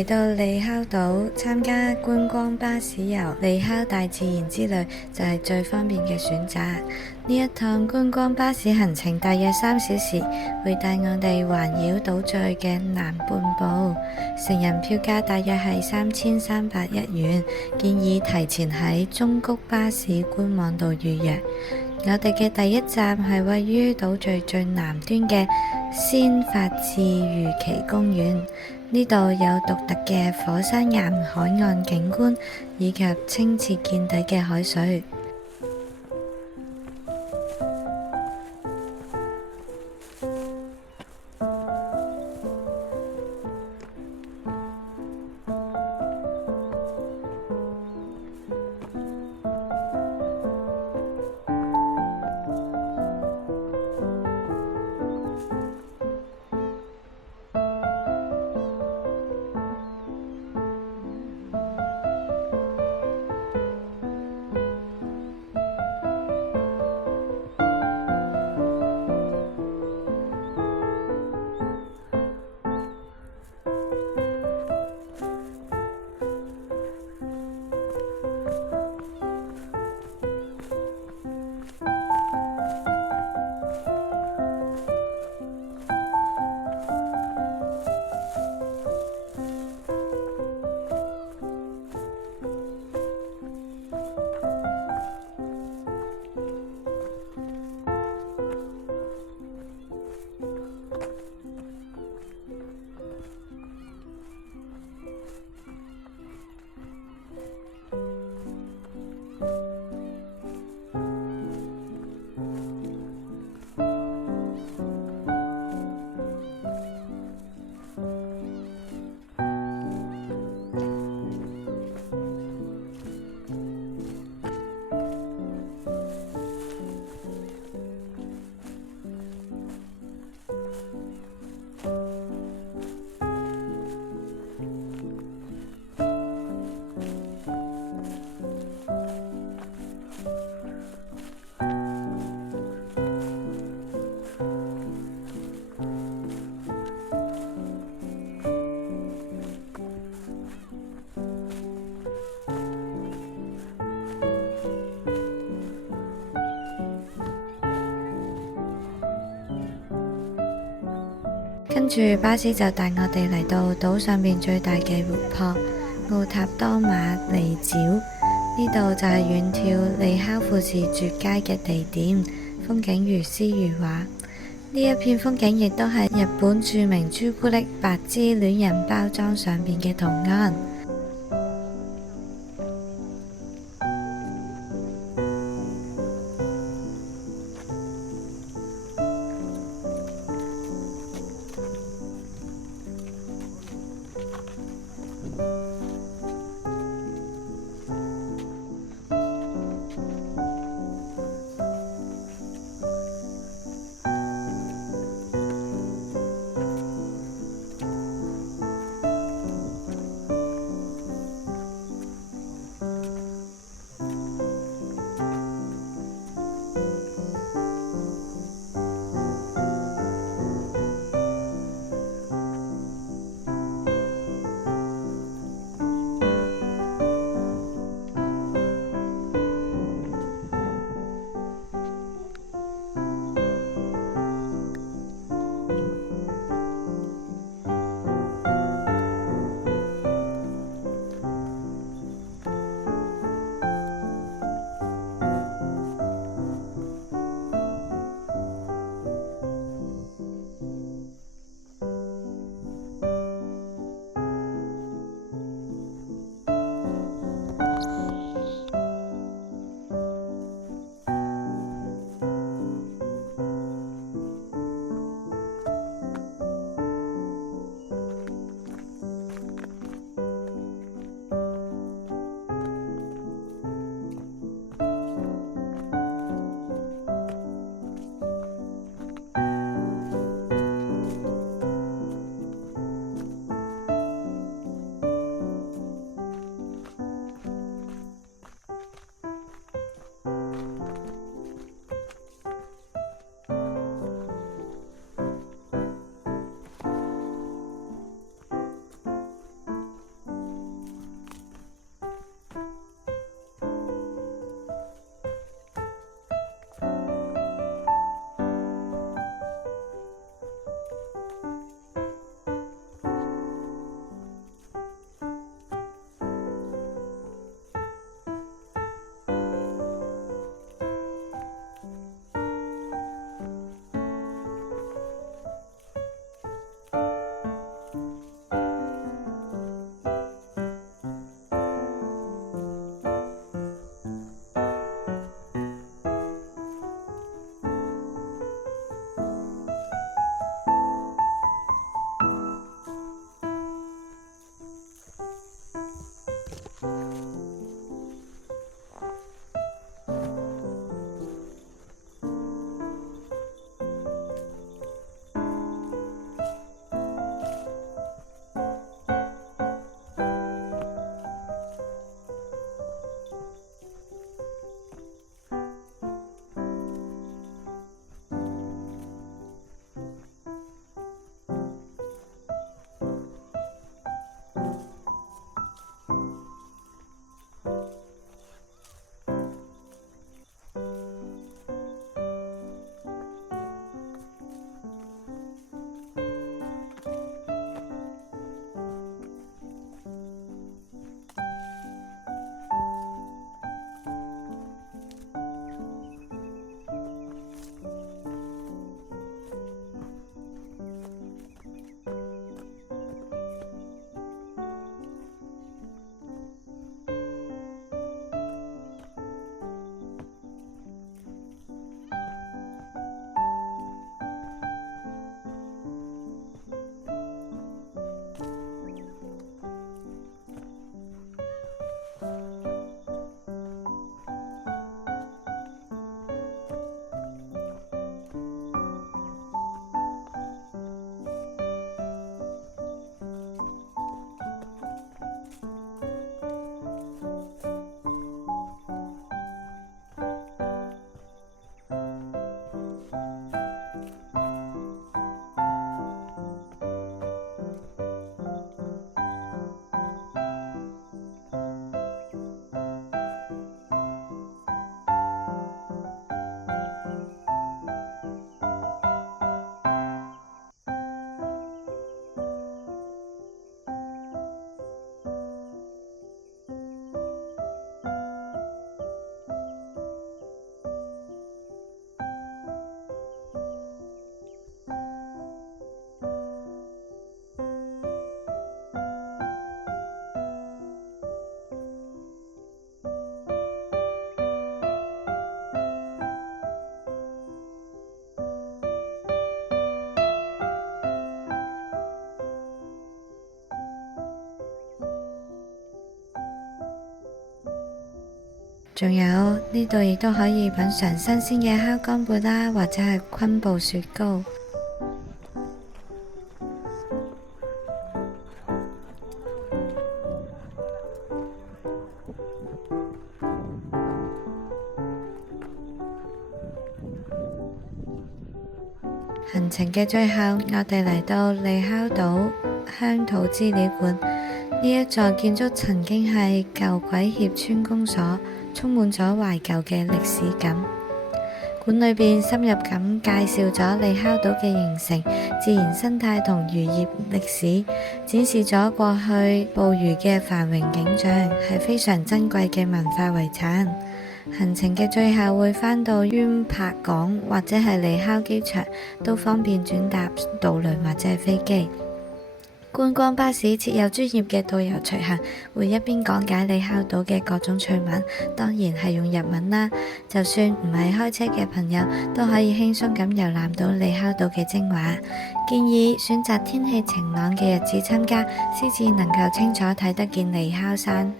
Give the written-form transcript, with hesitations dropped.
嚟到利烤島參加觀光巴士遊利烤大自然之旅就係最方便嘅選擇。呢一趟觀光巴士行程大約3小時，會帶我哋環繞島嶼嘅南半部，成人票價大約係3300日元，建議提前喺中谷巴士官網度預約。我哋嘅第一站係位於島嶼最南端嘅仙法治御奇公園，呢度有獨特嘅火山岩海岸景觀以及清澈見底嘅海水。跟住巴士就帶我哋嚟到島上面最大嘅湖泊奧塔多馬尼沼，呢度就係遠眺利烤富士絕佳嘅地點，風景如詩如畫。呢一片風景亦都係日本著名朱古力白芝戀人包裝上邊嘅圖案。仲有呢度亦都可以品嚐新鮮嘅烤乾貝啦，或者係昆布雪糕。行程嘅最後，我哋嚟到利烤島鄉土資料館。呢一座建築曾經係舊鬼協村公所，充滿咗懷舊嘅歷史感。館裏邊深入咁介紹咗利烤島嘅形成、自然生態同漁業歷史，展示咗過去捕魚嘅繁榮景象，係非常珍貴嘅文化遺產。行程嘅最後會返到淵柏港或者係利烤機場，都方便轉搭渡輪或者係飛機。觀光巴士設有專業嘅導遊隨行，會一邊講解利烤島嘅各種趣聞，當然係用日文啦。就算唔係開車嘅朋友，都可以輕鬆咁遊覽到利烤島嘅精華。建議選擇天氣晴朗嘅日子參加，先至能夠清楚睇得見利烤山。